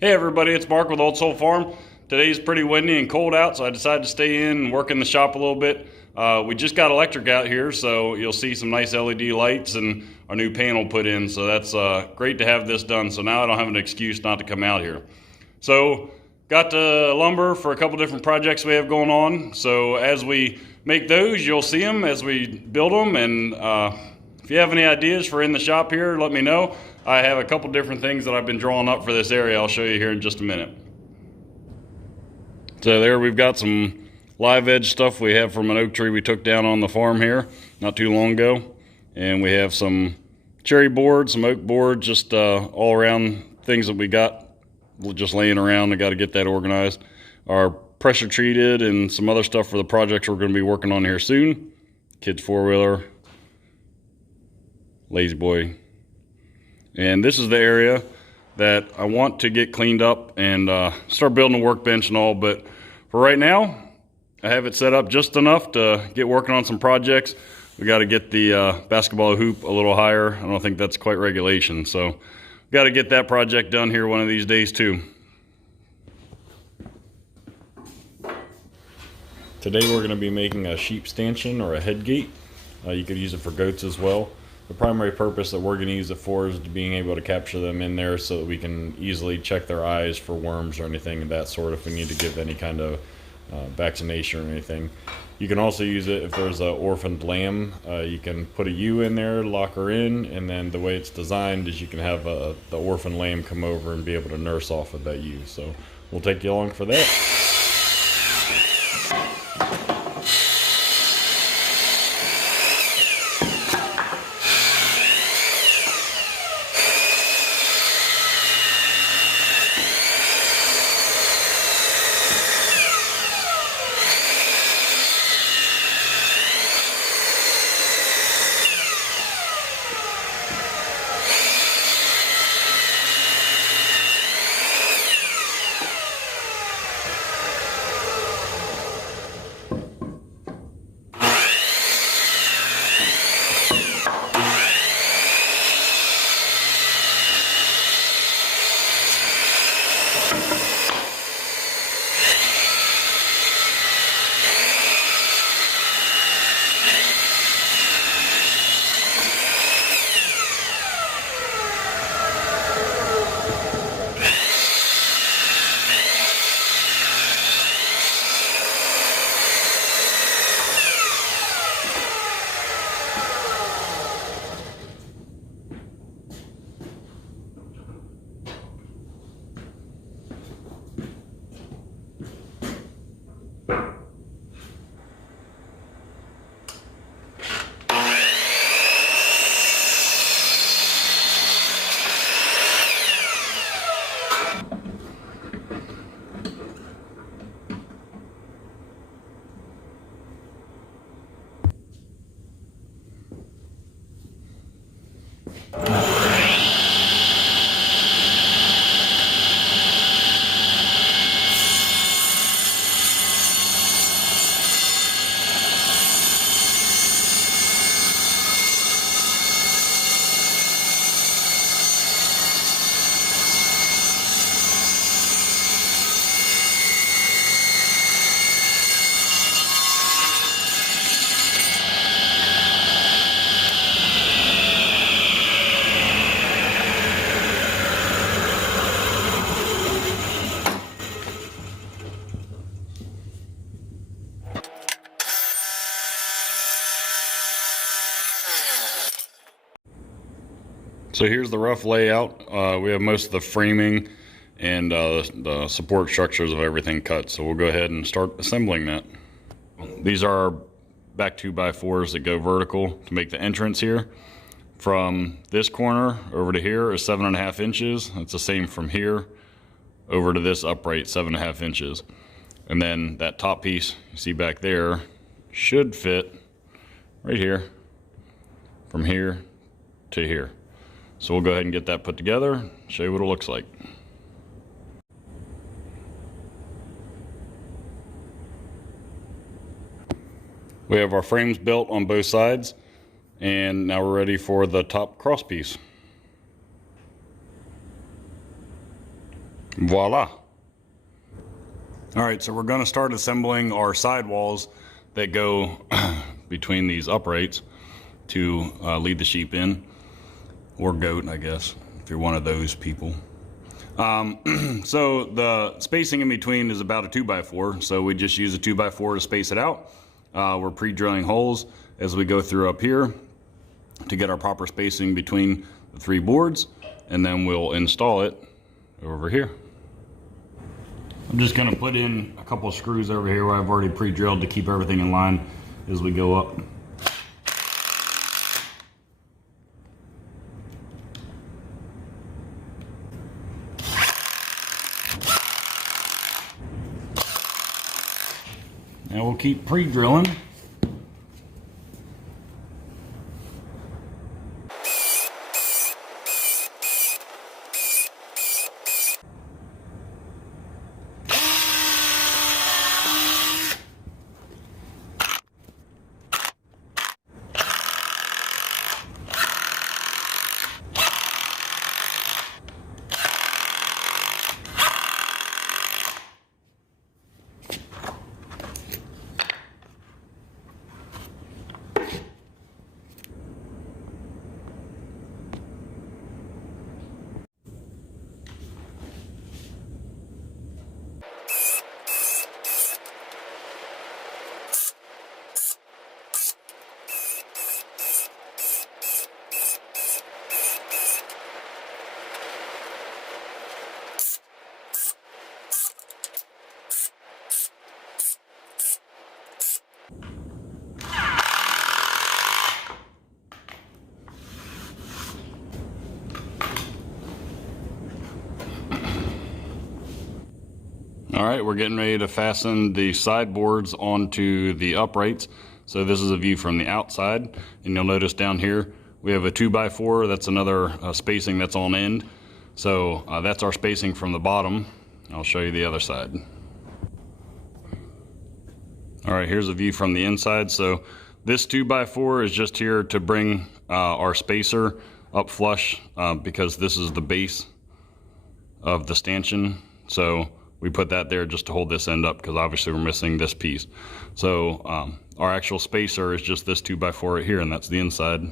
Hey everybody, it's Mark with Old Soul Farm. Today's pretty windy and cold out, so I decided to stay in and work in the shop a little bit. We just got electric out here, so you'll see some nice LED lights and our new panel put in, so that's great to have this done. So now I don't have an excuse not to come out here. So got the lumber for a couple different projects we have going on. So as we make those, you'll see them as we build them, and if you have any ideas for in the shop here, let me know. I have a couple different things that I've been drawing up for this area. I'll show you here in just a minute. So there we've got some live edge stuff we have from an oak tree we took down on the farm here not too long ago. And we have some cherry board, some oak board, just all around things that we got just laying around. I got to get that organized. Our pressure treated and some other stuff for the projects we're going to be working on here soon. Kids four-wheeler, Lazy Boy. And this is the area that I want to get cleaned up and start building a workbench and all, but for right now, I have it set up just enough to get working on some projects. We got to get the basketball hoop a little higher. I don't think that's quite regulation, so we got to get that project done here one of these days too. Today we're going to be making a sheep stanchion or a headgate. You could use it for goats as well. The primary purpose that we're going to use it for is being able to capture them in there so that we can easily check their eyes for worms or anything of that sort if we need to give any kind of vaccination or anything. You can also use it if there's an orphaned lamb. You can put a ewe in there, lock her in, and then the way it's designed is you can have the orphaned lamb come over and be able to nurse off of that ewe. So we'll take you along for that. So here's the rough layout. We have most of the framing and the support structures of everything cut. So we'll go ahead and start assembling that. These are our back 2x4s that go vertical to make the entrance here. From this corner over to here is 7.5 inches. That's the same from here over to this upright, 7.5 inches. And then that top piece you see back there should fit right here, from here to here. So we'll go ahead and get that put together, show you what it looks like. We have our frames built on both sides, and now we're ready for the top cross piece. Voila. All right, so we're going to start assembling our sidewalls that go between these uprights to lead the sheep in, or goat, I guess, if you're one of those people. So the spacing in between is about a 2x4, so we just use a 2x4 to space it out. We're pre-drilling holes as we go through up here to get our proper spacing between the 3 boards, and then we'll install it over here. I'm just going to put in a couple of screws over here where I've already pre-drilled to keep everything in line as we go up. Now we'll keep pre-drilling. All right, we're getting ready to fasten the sideboards onto the uprights. So this is a view from the outside, and you'll notice down here we have a 2x4. That's another spacing that's on end. So that's our spacing from the bottom. I'll show you the other side. All right, here's a view from the inside. So this 2x4 is just here to bring our spacer up flush because this is the base of the stanchion. So we put that there just to hold this end up because obviously we're missing this piece. So our actual spacer is just this 2x4 right here, and that's the inside.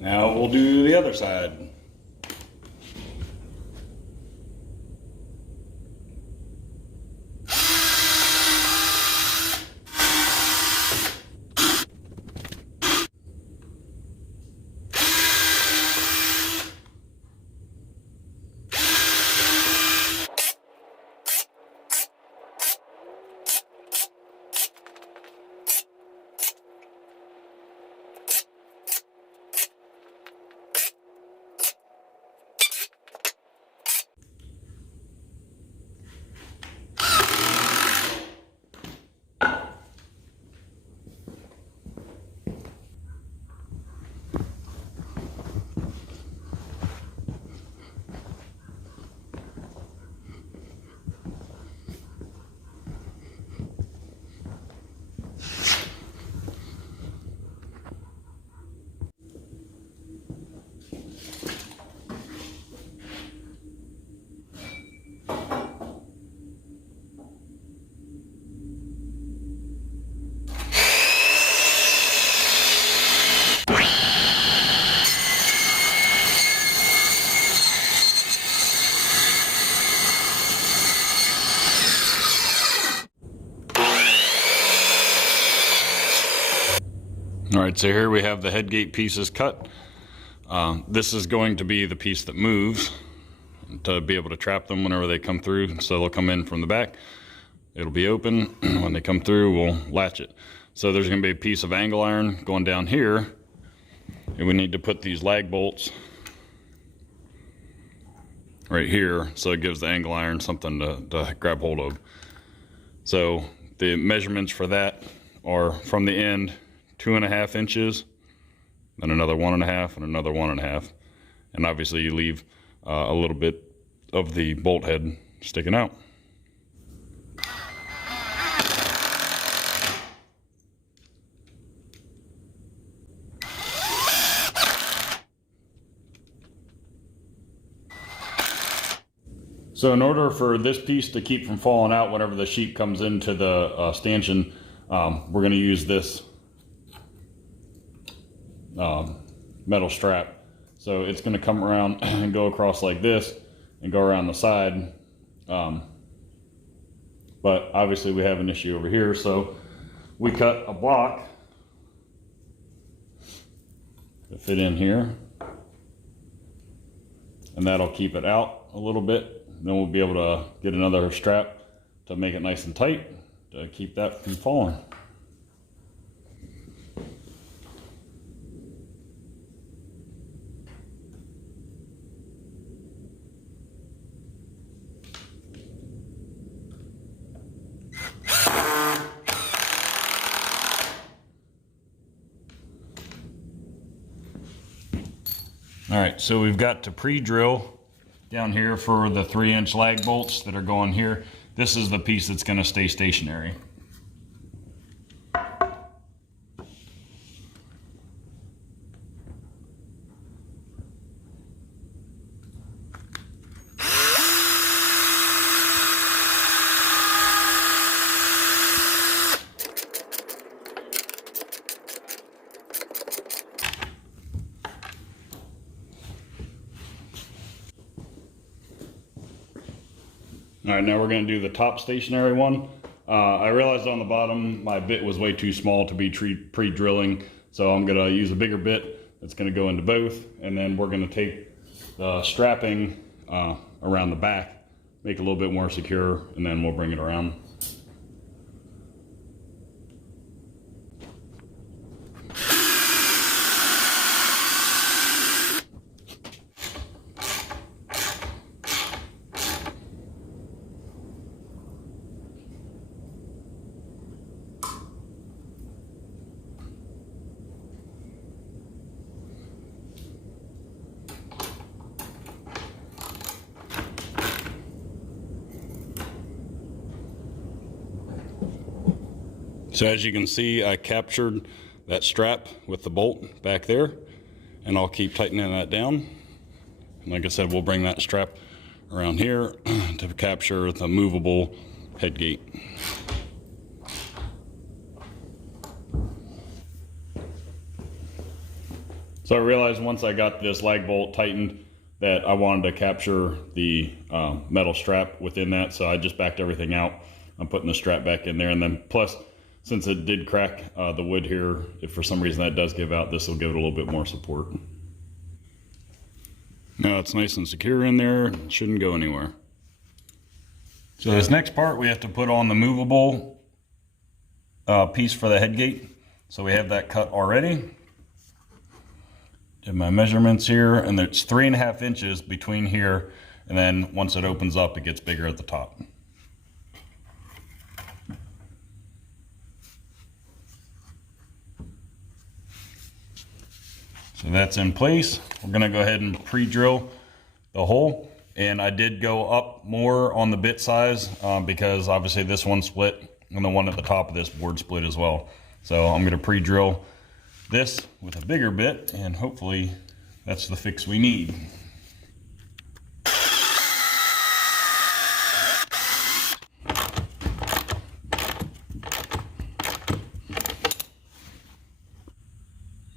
Now we'll do the other side. All right, so here we have the headgate pieces cut. This is going to be the piece that moves. to be able to trap them whenever they come through. So they'll come in from the back. It'll be open. When they come through, we'll latch it. So there's going to be a piece of angle iron going down here, and we need to put these lag bolts right here so it gives the angle iron something to grab hold of. So the measurements for that are from the end 2.5 inches, then another 1.5, and another 1.5, and obviously you leave a little bit of the bolt head sticking out. So in order for this piece to keep from falling out whenever the sheet comes into the stanchion, we're going to use this metal strap. So it's going to come around and go across like this and go around the side. But obviously we have an issue over here, so we cut a block to fit in here, and that'll keep it out a little bit. Then we'll be able to get another strap to make it nice and tight to keep that from falling. All right, so we've got to pre-drill down here for the 3-inch lag bolts that are going here. This is the piece that's going to stay stationary. All right, now we're going to do the top stationary one. I realized on the bottom my bit was way too small to be pre-drilling, so I'm going to use a bigger bit that's going to go into both, and then we're going to take the strapping around the back, make it a little bit more secure, and then we'll bring it around. So as you can see, I captured that strap with the bolt back there, and I'll keep tightening that down. And like I said, we'll bring that strap around here to capture the movable headgate. So I realized once I got this lag bolt tightened that I wanted to capture the metal strap within that, so I just backed everything out. I'm putting the strap back in there, and then plus, since it did crack the wood here, if for some reason that does give out, this will give it a little bit more support. Now it's nice and secure in there, it shouldn't go anywhere. So this next part, we have to put on the movable piece for the headgate. So we have that cut already. Did my measurements here, and it's 3.5 inches between here, and then once it opens up, it gets bigger at the top. So that's in place. We're gonna go ahead and pre-drill the hole. And I did go up more on the bit size because obviously this one split and the one at the top of this board split as well. So I'm gonna pre-drill this with a bigger bit, and hopefully that's the fix we need.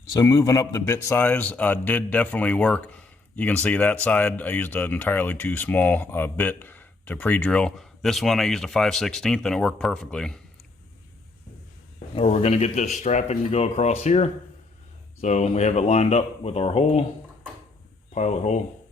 So moving up the bit size did definitely work. You can see that side, I used an entirely too small bit to pre-drill. This one I used a 5/16 and it worked perfectly. Or we're gonna get this strapping to go across here. So we have it lined up with our hole, pilot hole.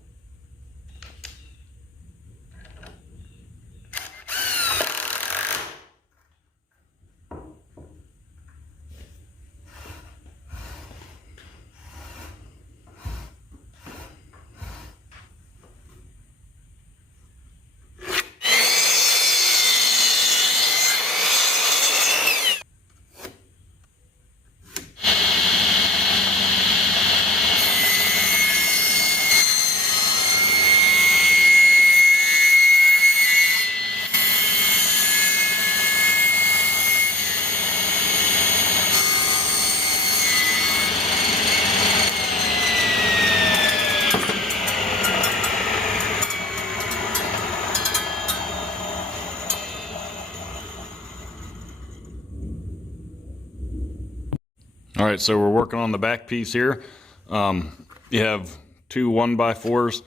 All right, so we're working on the back piece here. You have two 1x4s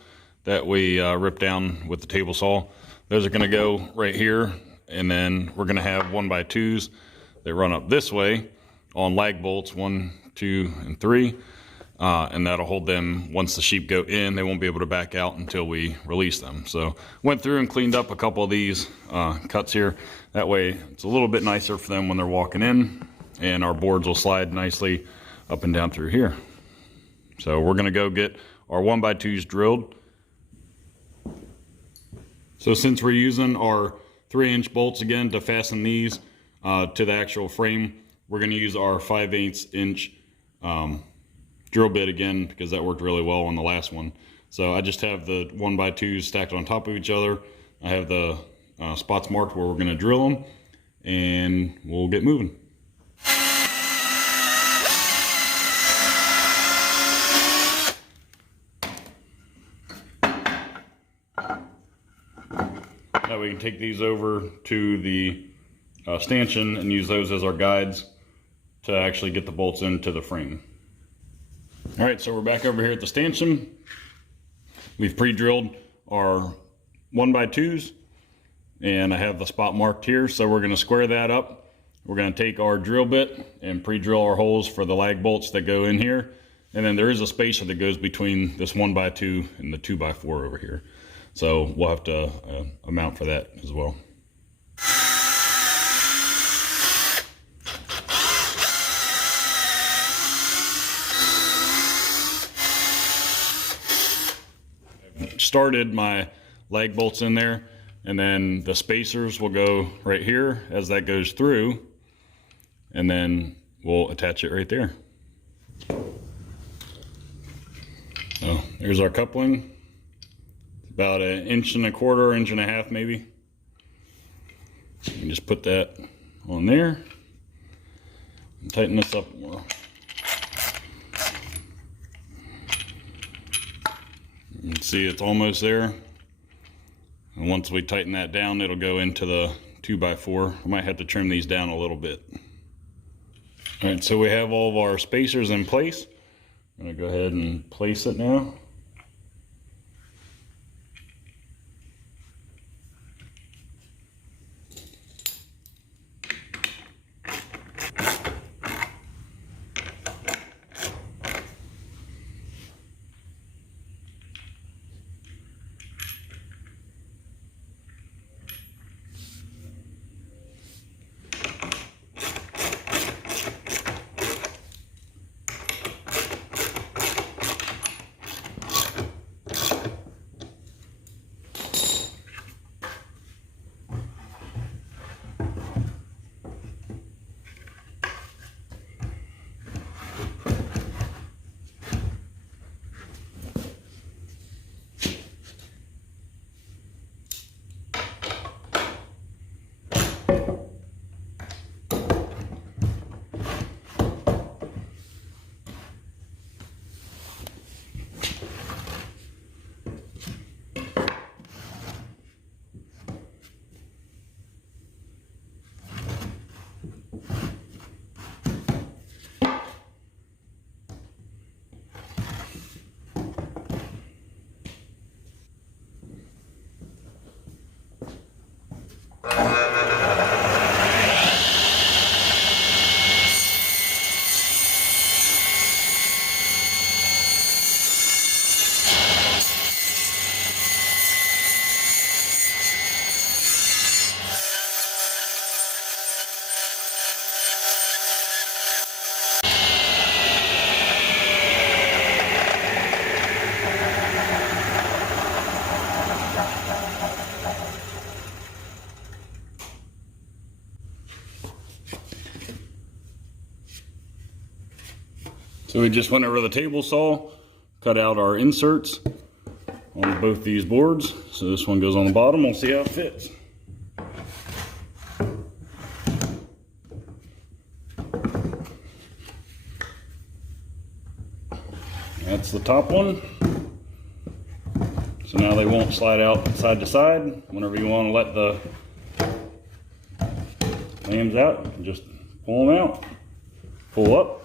that we ripped down with the table saw. Those are gonna go right here, and then we're gonna have 1x2s that run up this way on lag bolts, 1, 2, and 3. And that'll hold them once the sheep go in. They won't be able to back out until we release them. So went through and cleaned up a couple of these cuts here. That way it's a little bit nicer for them when they're walking in, and our boards will slide nicely up and down through here. So we're gonna go get our 1x2s drilled. So since we're using our 3-inch bolts again to fasten these to the actual frame, we're gonna use our 5/8 inch drill bit again, because that worked really well on the last one. So I just have the 1x2s stacked on top of each other. I have the spots marked where we're gonna drill them, and we'll get moving. Now we can take these over to the stanchion and use those as our guides to actually get the bolts into the frame. All right, so we're back over here at the stanchion. We've pre-drilled our 1x2s, and I have the spot marked here. So we're gonna square that up. We're gonna take our drill bit and pre-drill our holes for the lag bolts that go in here. And then there is a spacer that goes between this 1x2 and the 2x4 over here. So we'll have to mount for that as well. Started my lag bolts in there, and then the spacers will go right here as that goes through, and then we'll attach it right there. So there's our coupling. About 1.25 inches, 1.5 inches maybe. You can just put that on there and tighten this up more. You can see it's almost there. And once we tighten that down, it'll go into the 2x4. I might have to trim these down a little bit. All right, so we have all of our spacers in place. I'm gonna go ahead and place it now. So we just went over the table saw, cut out our inserts on both these boards. So this one goes on the bottom, we'll see how it fits. That's the top one. So now they won't slide out side to side. Whenever you want to let the lambs out, you can just pull them out, pull up,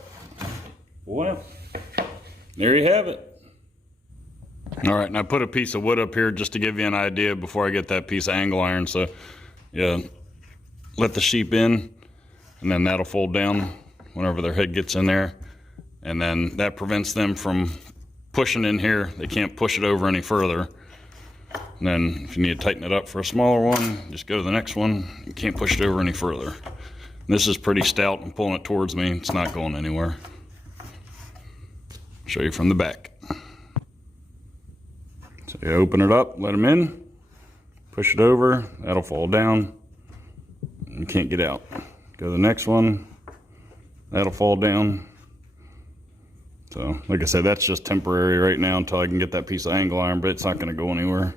Well, there you have it. All right, and I put a piece of wood up here just to give you an idea before I get that piece of angle iron. So, yeah, let the sheep in, and then that'll fold down whenever their head gets in there. And then that prevents them from pushing in here. They can't push it over any further. And then if you need to tighten it up for a smaller one, just go to the next one. You can't push it over any further. And this is pretty stout. I'm pulling it towards me. It's not going anywhere. Show you from the back. So you open it up, let them in, push it over, that'll fall down. You can't get out. Go to the next one, that'll fall down. So, like I said, that's just temporary right now until I can get that piece of angle iron, but it's not going to go anywhere.